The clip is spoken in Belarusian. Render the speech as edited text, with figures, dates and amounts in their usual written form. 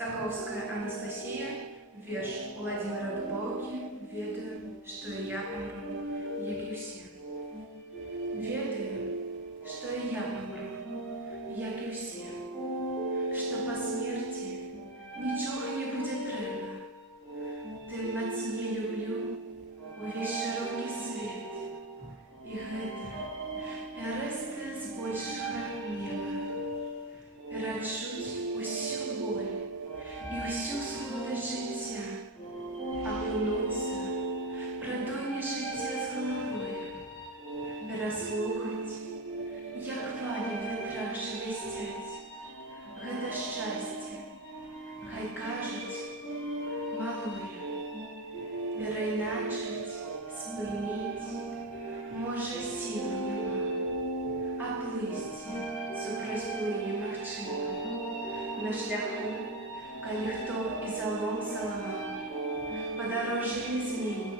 Стаховская Анастасия, верш Владимира Дубоўкі «Ведаю, што і я памру, як і ўсе». Ведаю, што і я памру, як і ўсе, што па смерці нічога не будзе трэба. Тым мацней люблю увесь шырокі свет, і гэта пярэстае збольшага неба. Перачуць усю боль і ўсю смутнасць жыцця, акунуцца прадонне жыцця з галавою, пераслухаць, як хвалі ветра шелесцяць. Гэта шчасце, хай кажуць, малое, перайначыць, спыніць, можа, сілы няма, а плысці супраць плыні магчыма. На шляху, калі хто і залом заламаў, падарожжа не зменіць.